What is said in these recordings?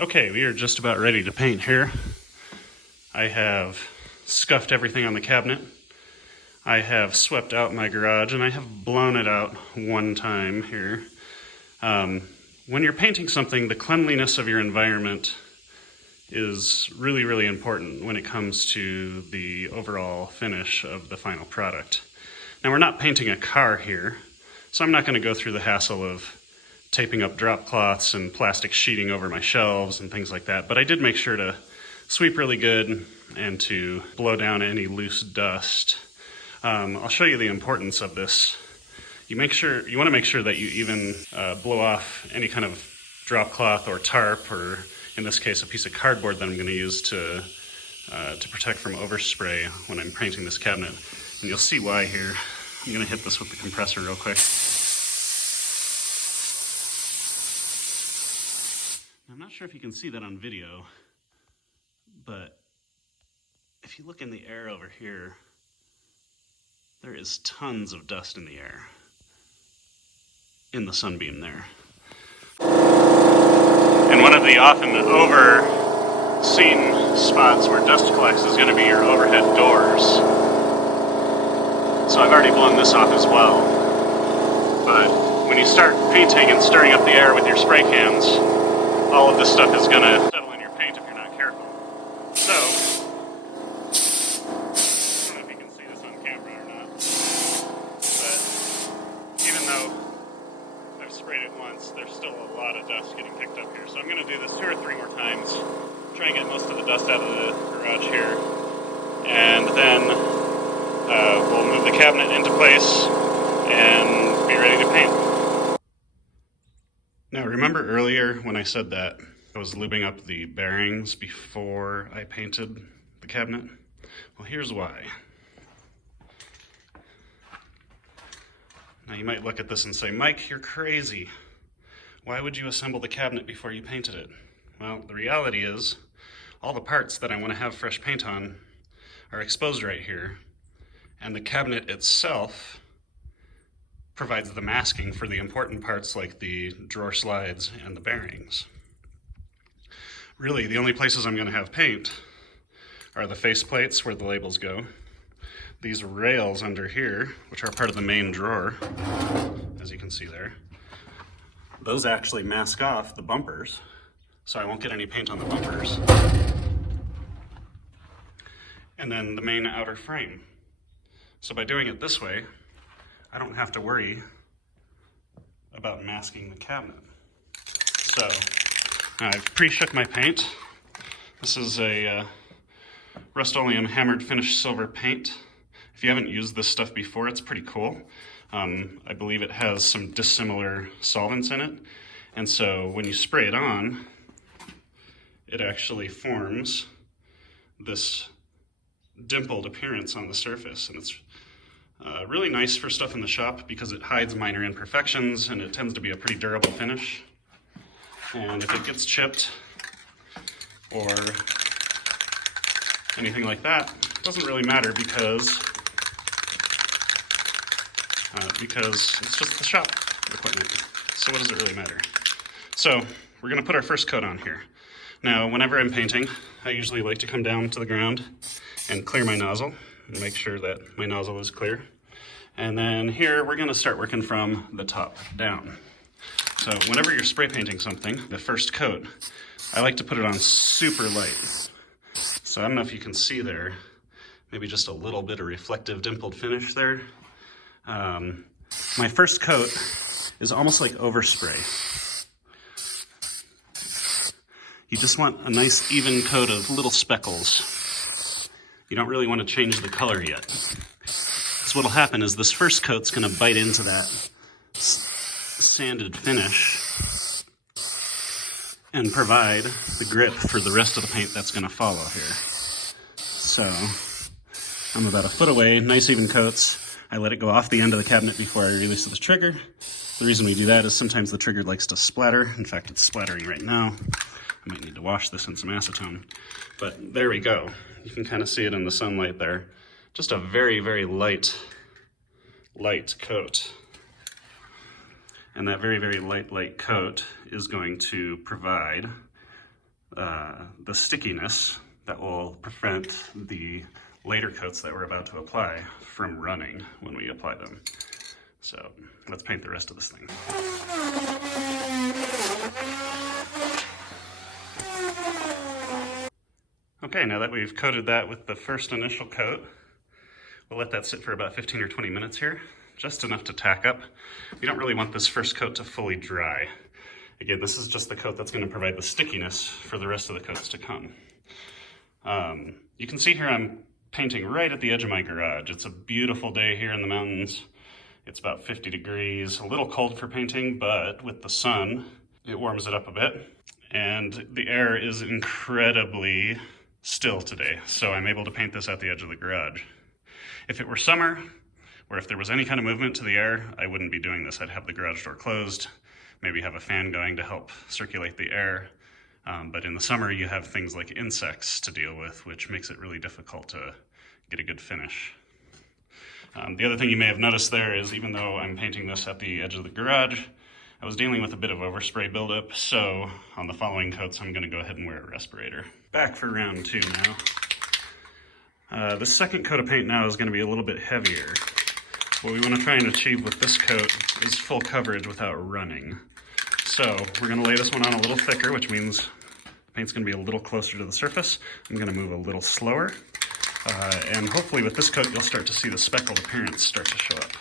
Okay, we are just about ready to paint here. I have scuffed everything on the cabinet. I have swept out my garage and I have blown it out one time here. When you're painting something, the cleanliness of your environment is really, really important when it comes to the overall finish of the final product. Now, we're not painting a car here, so I'm not going to go through the hassle of taping up drop cloths and plastic sheeting over my shelves and things like that, but I did make sure to sweep really good and to blow down any loose dust. I'll show you the importance of this. You want to make sure that you even blow off any kind of drop cloth or tarp, or in this case a piece of cardboard that I'm going to use to protect from overspray when I'm painting this cabinet. And you'll see why here. I'm going to hit this with the compressor real quick. I'm not sure if you can see that on video, but if you look in the air over here, there is tons of dust in the air, in the sunbeam there. And one of the often overseen spots where dust collects is going to be your overhead doors. So I've already blown this off as well. But when you start painting and stirring up the air with your spray cans, all of this stuff is going to settle in your paint if you're not careful. So, I don't know if you can see this on camera or not, but even though I've sprayed it once, there's still a lot of dust getting picked up here. So I'm going to do this 2 or 3 more times, try and get most of the dust out of the garage here, and then we'll move the cabinet into place and be ready to paint. Now, remember earlier when I said that I was lubing up the bearings before I painted the cabinet? Well, here's why. Now, you might look at this and say, Mike, you're crazy. Why would you assemble the cabinet before you painted it? Well, the reality is, all the parts that I want to have fresh paint on are exposed right here, and the cabinet itself provides the masking for the important parts like the drawer slides and the bearings. Really, the only places I'm going to have paint are the face plates where the labels go, these rails under here, which are part of the main drawer, as you can see there. Those actually mask off the bumpers, so I won't get any paint on the bumpers. And then the main outer frame. So by doing it this way, I don't have to worry about masking the cabinet. So I've pre-shook my paint. This is a Rust-Oleum hammered finish silver paint. If you haven't used this stuff before, it's pretty cool. I believe it has some dissimilar solvents in it. And so when you spray it on, it actually forms this dimpled appearance on the surface. And it's really nice for stuff in the shop because it hides minor imperfections and it tends to be a pretty durable finish. And if it gets chipped or anything like that, it doesn't really matter because it's just the shop equipment. So what does it really matter? So we're going to put our first coat on here. Now, whenever I'm painting, I usually like to come down to the ground and clear my nozzle and make sure that my nozzle is clear. And then here, we're gonna start working from the top down. So whenever you're spray painting something, the first coat, I like to put it on super light. So I don't know if you can see there, maybe just a little bit of reflective dimpled finish there. My first coat is almost like overspray. You just want a nice even coat of little speckles. You don't really want to change the color yet. Because what'll happen is this first coat's going to bite into that sanded finish and provide the grip for the rest of the paint that's going to follow here. So I'm about a foot away, nice even coats. I let it go off the end of the cabinet before I release the trigger. The reason we do that is sometimes the trigger likes to splatter. In fact, it's splattering right now. I might need to wash this in some acetone. But there we go. You can kind of see it in the sunlight there. Just a very, very light coat. And that very, very light coat is going to provide the stickiness that will prevent the later coats that we're about to apply from running when we apply them. So let's paint the rest of this thing. Okay, now that we've coated that with the first initial coat, we'll let that sit for about 15 or 20 minutes here, just enough to tack up. We don't really want this first coat to fully dry. Again, this is just the coat that's going to provide the stickiness for the rest of the coats to come. You can see here I'm painting right at the edge of my garage. It's a beautiful day here in the mountains. It's about 50 degrees, a little cold for painting, but with the sun, it warms it up a bit. And the air is incredibly still today, so I'm able to paint this at the edge of the garage. If it were summer, or if there was any kind of movement to the air, I wouldn't be doing this. I'd have the garage door closed, maybe have a fan going to help circulate the air. But in the summer, you have things like insects to deal with, which makes it really difficult to get a good finish. The other thing you may have noticed there is, even though I'm painting this at the edge of the garage, I was dealing with a bit of overspray buildup, so on the following coats, I'm gonna go ahead and wear a respirator. Back for round 2 now. The second coat of paint now is gonna be a little bit heavier. What we wanna try and achieve with this coat is full coverage without running. So we're gonna lay this one on a little thicker, which means the paint's gonna be a little closer to the surface. I'm gonna move a little slower. And hopefully with this coat, you'll start to see the speckled appearance start to show up.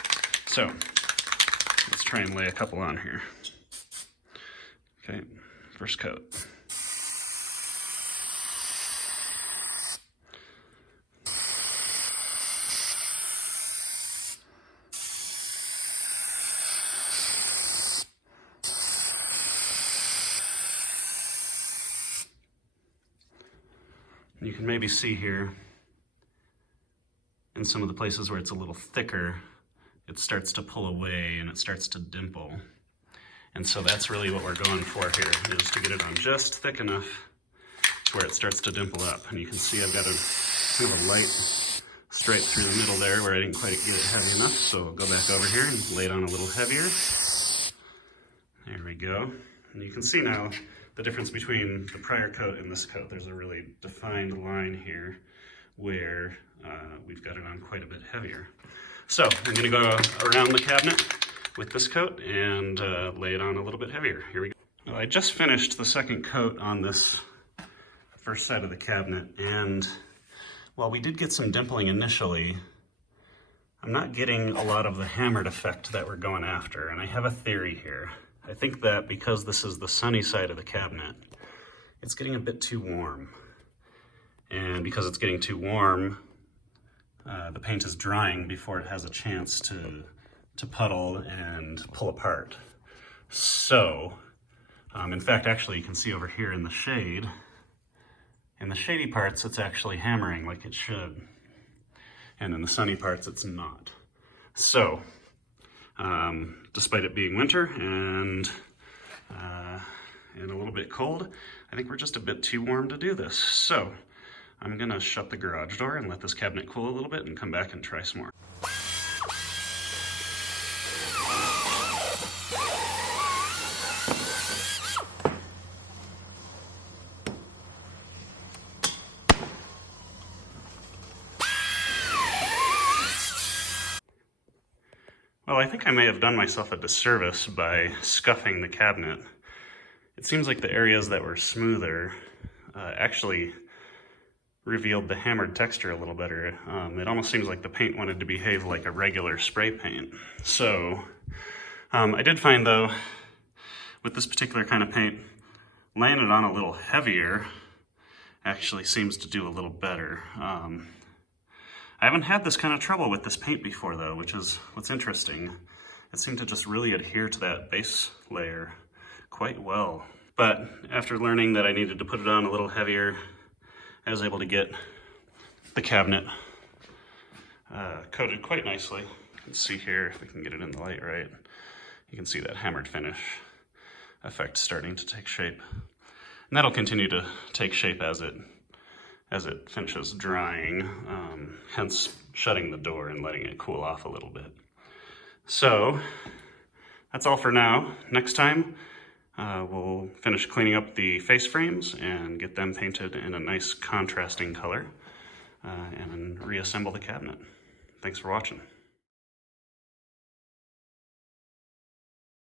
So let's try and lay a couple on here. Okay, first coat. You can maybe see here in some of the places where it's a little thicker, it starts to pull away and it starts to dimple. And so that's really what we're going for here, is to get it on just thick enough to where it starts to dimple up. And you can see I've got kind of a light stripe through the middle there where I didn't quite get it heavy enough. So I'll go back over here and lay it on a little heavier. There we go. And you can see now the difference between the prior coat and this coat. There's a really defined line here where we've got it on quite a bit heavier. So I'm going to go around the cabinet with this coat and lay it on a little bit heavier. Here we go. Well, I just finished the second coat on this first side of the cabinet, and while we did get some dimpling initially, I'm not getting a lot of the hammered effect that we're going after, and I have a theory here. I think that because this is the sunny side of the cabinet, it's getting a bit too warm. And because it's getting too warm, the paint is drying before it has a chance to puddle and pull apart. So, in fact, actually you can see over here in the shade, in the shady parts it's actually hammering like it should. And in the sunny parts it's not. So, despite it being winter and a little bit cold, I think we're just a bit too warm to do this. So I'm gonna shut the garage door and let this cabinet cool a little bit and come back and try some more. Well, I think I may have done myself a disservice by scuffing the cabinet. It seems like the areas that were smoother actually revealed the hammered texture a little better. It almost seems like the paint wanted to behave like a regular spray paint. So I did find, though, with this particular kind of paint, laying it on a little heavier actually seems to do a little better. I haven't had this kind of trouble with this paint before, though, which is what's interesting. It seemed to just really adhere to that base layer quite well. But after learning that I needed to put it on a little heavier, I was able to get the cabinet coated quite nicely. You can see here, if we can get it in the light right, you can see that hammered finish effect starting to take shape. And that'll continue to take shape as it finishes drying, hence shutting the door and letting it cool off a little bit. So that's all for now. Next time, We'll finish cleaning up the face frames and get them painted in a nice contrasting color and reassemble the cabinet. Thanks for watching.